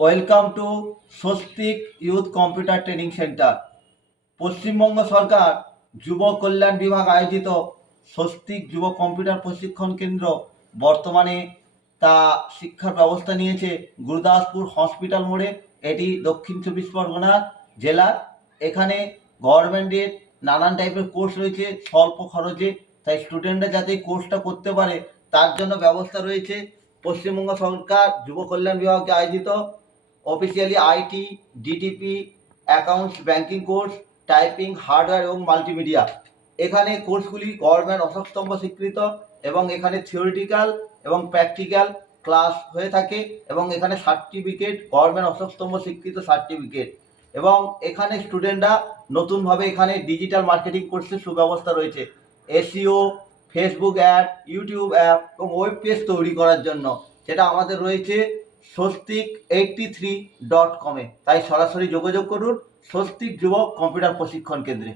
Welcome to Swastik youth computer training centre. Paschimbanga সরকার যুব কল্যাণ বিভাগ আয়োজিত স্বস্তিক যুব কম্পিউটার প্রশিক্ষণ কেন্দ্র বর্তমানে তা শিক্ষার ব্যবস্থা নিয়েছে গুরুদাসপুর হসপিটাল মোড়ে। এটি দক্ষিণ চব্বিশ পরগনা জেলার। এখানে গভর্নমেন্টের নানান টাইপের কোর্স রয়েছে স্বল্প খরচে, তাই স্টুডেন্টরা যাতে কোর্সটা করতে পারে তার জন্য ব্যবস্থা রয়েছে। পশ্চিমবঙ্গ সরকার যুব কল্যাণ বিভাগে আয়োজিত officially IT, DTP, accounts, banking course, typing, hardware এবং মাল্টিমিডিয়া। এখানে কোর্সগুলি গভর্নমেন্ট অশোকস্তম্ভ স্বীকৃত এবং এখানে থিওরিটিক্যাল এবং প্র্যাকটিক্যাল ক্লাস হয়ে থাকে এবং এখানে সার্টিফিকেট গভর্নমেন্ট অশোকস্তম্ভ স্বীকৃত সার্টিফিকেট। এবং এখানে স্টুডেন্টরা নতুনভাবে এখানে ডিজিটাল মার্কেটিং কোর্সের সুব্যবস্থা রয়েছে। SEO, Facebook ad, YouTube app এবং ওয়েব পেজ তৈরি করার জন্য, যেটা আমাদের রয়েছে স্বস্তিক83.com-এ। তাই সরাসরি যোগাযোগ করুন স্বস্তিক যুবক কম্পিউটার প্রশিক্ষণ কেন্দ্রে।